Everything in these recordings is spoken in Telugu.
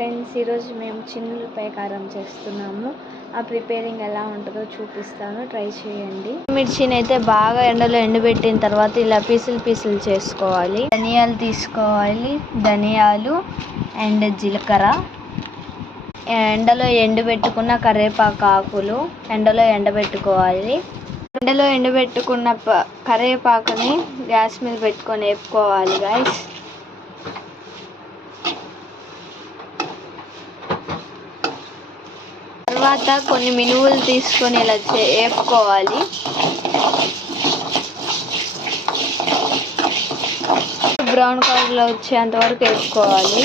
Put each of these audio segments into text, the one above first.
ఫ్రెండ్స్, ఈరోజు మేము చిన్నులపై కారం చేస్తున్నాము. ఆ ప్రిపేరింగ్ ఎలా ఉంటుందో చూపిస్తాను, ట్రై చేయండి. మిర్చిని అయితే బాగా ఎండలో ఎండబెట్టిన తర్వాత ఇలా పీసులు చేసుకోవాలి. ధనియాలు తీసుకోవాలి, ధనియాలు అండ్ జీలకర్ర, ఎండలో ఎండబెట్టుకున్న కరివేపాకు ఆకులు ఎండలో ఎండబెట్టుకోవాలి. ఎండలో ఎండబెట్టుకున్న కరివేపాకుని గ్యాస్ మీద పెట్టుకొని వేపుకోవాలి గైస్. తర్వాత కొన్ని మినువులు తీసుకొని ఇలా వేపుకోవాలి. బ్రౌన్ కలర్లో వచ్చేంత వరకు వేపుకోవాలి.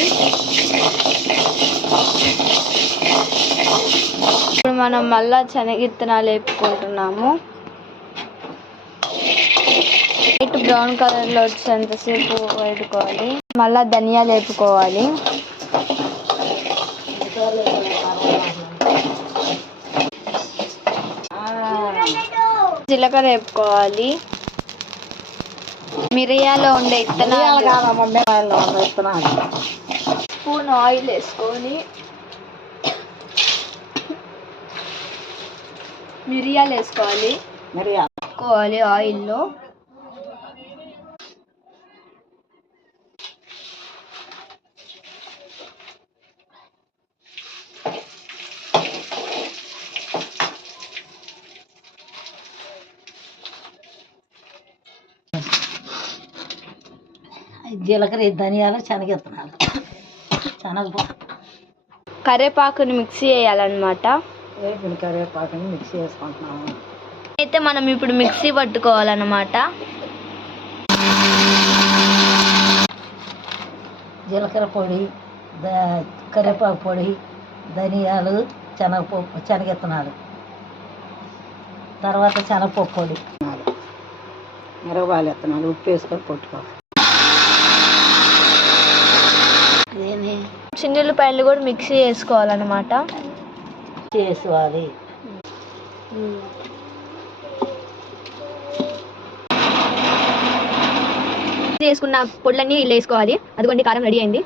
ఇప్పుడు మనం మళ్ళా శనగిత్తనాలు వేపుకుంటున్నాము. వైట్ బ్రౌన్ కలర్లో వచ్చేంతసేపు వేపుకోవాలి. మళ్ళా ధనియాలు వేపుకోవాలి. జీలకర్ర వేపుకోవాలి. మిరియాలో ఉండే ఇత్తనాలు, స్పూన్ ఆయిల్ వేసుకొని మిరియాలు వేసుకోవాలి ఆయిల్లో. జీలకర్ర, ధనియాలు, శనగిత్తనాలు, కరివేపాకుని మిక్సీ వేయాలన్నమాట. కరివేపాకుని మిక్సీ వేసుకుంటున్నాము. అయితే మనం ఇప్పుడు మిక్సీ పట్టుకోవాలన్నమాట. జీలకర్ర పొడి, కరివేపాకు పొడి, ధనియాలు, శనగిత్తనాలు, తర్వాత శనగపప్పు పొడి, మిరపకాయలు విత్తనాలు, ఉప్పు వేసుకొని పట్టుకోవాలి. చిన్నులపాయలు కూడా మిక్సీ వేసుకోవాలన్నమాట. చేసుకోవాలి. వేసుకున్న పొడులన్నీ ఇలా వేసుకోవాలి. అదిగోండి, కారం రెడీ అయింది.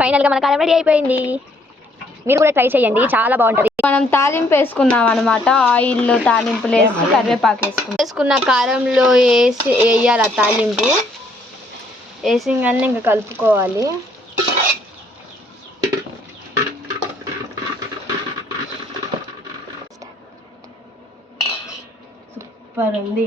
ఫైనల్ గా మన కారం రెడీ అయిపోయింది. మీరు కూడా ట్రై చేయండి, చాలా బాగుంటుంది. మనం తాలింపు వేసుకున్నాం అనమాట. ఆయిల్లో తాలింపులు వేసి కరివేపాకు వేసుకున్న కారంలో వేయాలి. ఆ తాలింపు వేసింగానే ఇంకా కలుపుకోవాలి. సూపర్ ఉంది.